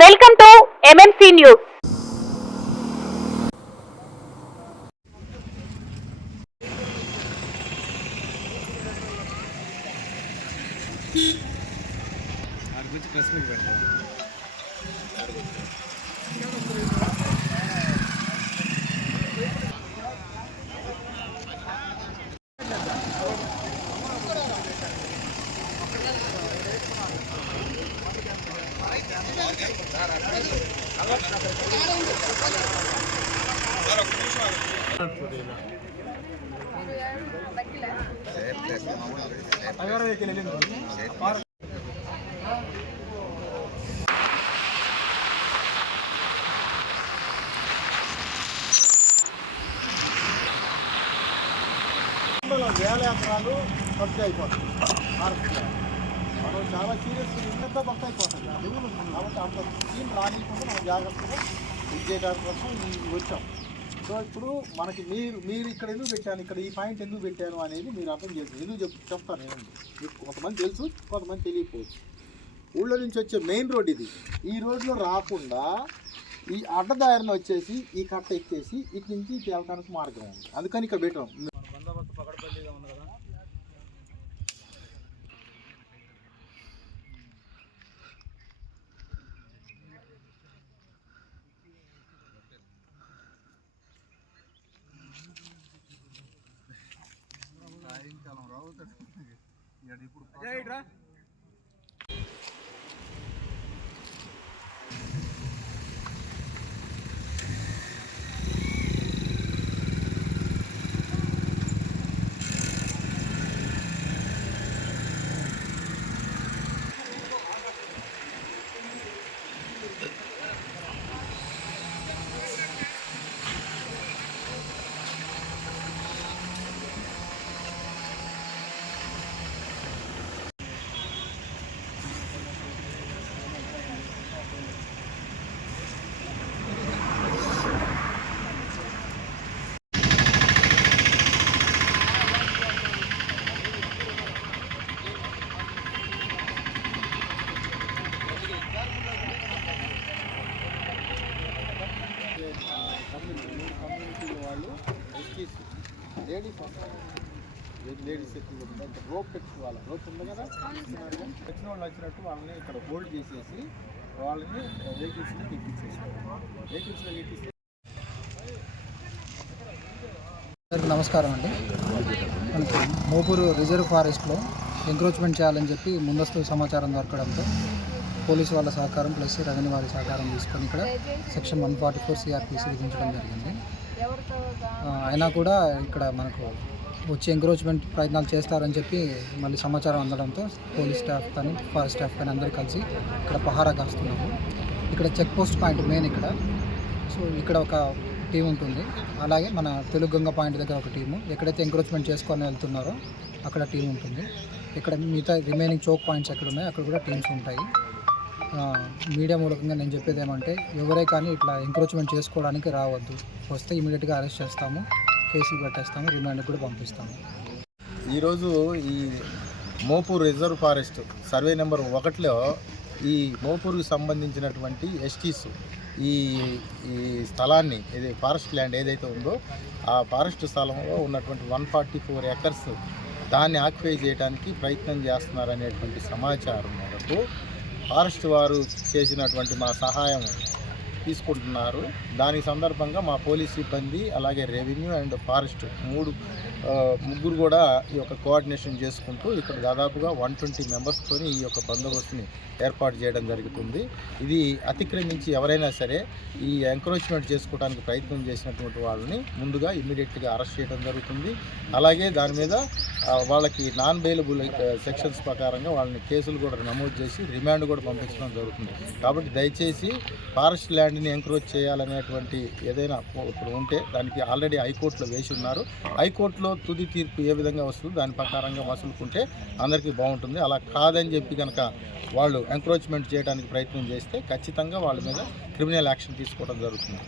Welcome to MMC news. వేల ఎకరాలు కబ్జా అయిపోతుంది. మనం చాలా సీరియస్గా ఇంత పక్క అయిపోతుంది కాబట్టి అంత స్కీమ్ రానికుండా మనం జాగ్రత్తగా ఇది చేయడానికి కోసం వచ్చాం. సో ఇప్పుడు మనకి మీరు ఇక్కడ ఎందుకు పెట్టాను, ఇక్కడ ఈ పాయింట్ ఎందుకు పెట్టాను అనేది మీరు అర్థం చేస్తారు. ఎందుకు చెప్తాను ఏమండి, మీకు కొంతమంది తెలుసు, కొంతమంది తెలియకపోవచ్చు. ఊళ్ళో నుంచి వచ్చే మెయిన్ రోడ్ ఇది. ఈ రోడ్లో రాకుండా ఈ అడ్డదారిన వచ్చేసి ఈ కట్ట ఎక్కేసి ఇటు నుంచి వెళ్ళడానికి మార్గం ఉంది. అందుకని ఇక్కడ పెట్టాం. బందోబస్తు పకడ్బందీగా ఉంది కదా. సాయంకాలం రావుతాడు ఇప్పుడు కమ్యూనిటీ వాళ్ళు ఎస్టీస్ లేడీస్ రోప్ పెట్టుకోవాలి. రోప్ ఉంది కదా, వచ్చిన వాళ్ళు వచ్చినట్టు వాళ్ళని ఇక్కడ హోల్డ్ చేసేసి వాళ్ళని వెహికల్స్లో ఎక్కించేసి నమస్కారం అండి. మనకి మోపూరు రిజర్వ్ ఫారెస్ట్లో ఎంక్రోచ్మెంట్ చేయాలని చెప్పి ముందస్తు సమాచారం దొరకడంతో పోలీసు వాళ్ళ సహకారం ప్లస్ రెవెన్యూ వాళ్ళ సహకారం తీసుకొని ఇక్కడ సెక్షన్ 144 సిఆర్పిసి విధించడం జరిగింది. అయినా కూడా ఇక్కడ మనకు వచ్చి ఎంక్రోచ్మెంట్ ప్రయత్నాలు చేస్తారని చెప్పి మళ్ళీ సమాచారం అందడంతో పోలీస్ స్టాఫ్ కానీ ఫారెస్ట్ స్టాఫ్ కానీ అందరూ కలిసి ఇక్కడ పహారా కాస్తున్నాము. ఇక్కడ చెక్ పోస్ట్ పాయింట్ మెయిన్ ఇక్కడ. సో ఇక్కడ ఒక టీం ఉంటుంది, అలాగే మన తెలుగంగ పాయింట్ దగ్గర ఒక టీము, ఎక్కడైతే ఎంక్రోచ్మెంట్ చేసుకొని వెళ్తున్నారో అక్కడ టీం ఉంటుంది. ఇక్కడ మిగతా రిమైనింగ్ చోక్ పాయింట్స్ ఎక్కడ ఉన్నాయో అక్కడ కూడా టీమ్స్ ఉంటాయి. మీడియా మూలకంగా నేను చెప్పేది ఏమంటే, ఎవరే కానీ ఇట్లా ఎంక్రోచ్మెంట్ చేసుకోవడానికి రావద్దు. వస్తే ఇమీడియట్గా అరెస్ట్ చేస్తాము, కేసులు పెట్టేస్తాము, రిమాండ్కి కూడా పంపిస్తాము. ఈరోజు ఈ Mopur reserve forest survey number 1లో ఈ మోపూర్కి సంబంధించినటువంటి ఎస్టీస్ ఈ స్థలాన్ని, ఇది ఫారెస్ట్ ల్యాండ్ ఏదైతే ఉందో ఆ ఫారెస్ట్ స్థలంలో ఉన్నటువంటి 144 ఎకర్స్ దాన్ని ఆక్యుపై చేయడానికి ప్రయత్నం చేస్తున్నారనేటువంటి సమాచారం మేరకు ఫారెస్ట్ వారు చేసినటువంటి మా సహాయం తీసుకుంటున్నారు. దానికి సందర్భంగా మా పోలీస్ సిబ్బంది అలాగే రెవెన్యూ అండ్ ఫారెస్ట్ ముగ్గురు కూడా ఈ యొక్క కోఆర్డినేషన్ చేసుకుంటూ ఇక్కడ దాదాపుగా 120 మెంబర్స్తో ఈ యొక్క బందోబస్తుని ఏర్పాటు చేయడం జరుగుతుంది. ఇది అతిక్రమించి ఎవరైనా సరే ఈ ఎంక్రోచ్మెంట్ చేసుకోవడానికి ప్రయత్నం చేసినటువంటి వాళ్ళని ముందుగా ఇమ్మీడియట్గా అరెస్ట్ చేయడం జరుగుతుంది. అలాగే దాని మీద వాళ్ళకి నాన్ బెయిలబుల్ సెక్షన్స్ ప్రకారంగా వాళ్ళని కేసులు కూడా నమోదు చేసి రిమాండ్ కూడా పంపించడం జరుగుతుంది. కాబట్టి దయచేసి ఫారెస్ట్ ల్యాండ్ని ఎంక్రోచ్ చేయాలనేటువంటి ఏదైనా ఇప్పుడు ఉంటే దానికి ఆల్రెడీ హైకోర్టులో వేసి ఉన్నారు. హైకోర్టులో తుది తీర్పు ఏ విధంగా వస్తుందో దాని ప్రకారంగా మసులుకుంటే అందరికీ బాగుంటుంది. అలా కాదని చెప్పి కనుక వాళ్ళు ఎంక్రోచ్మెంట్ చేయడానికి ప్రయత్నం చేస్తే ఖచ్చితంగా వాళ్ళ మీద క్రిమినల్ యాక్షన్ తీసుకోవడం జరుగుతుంది.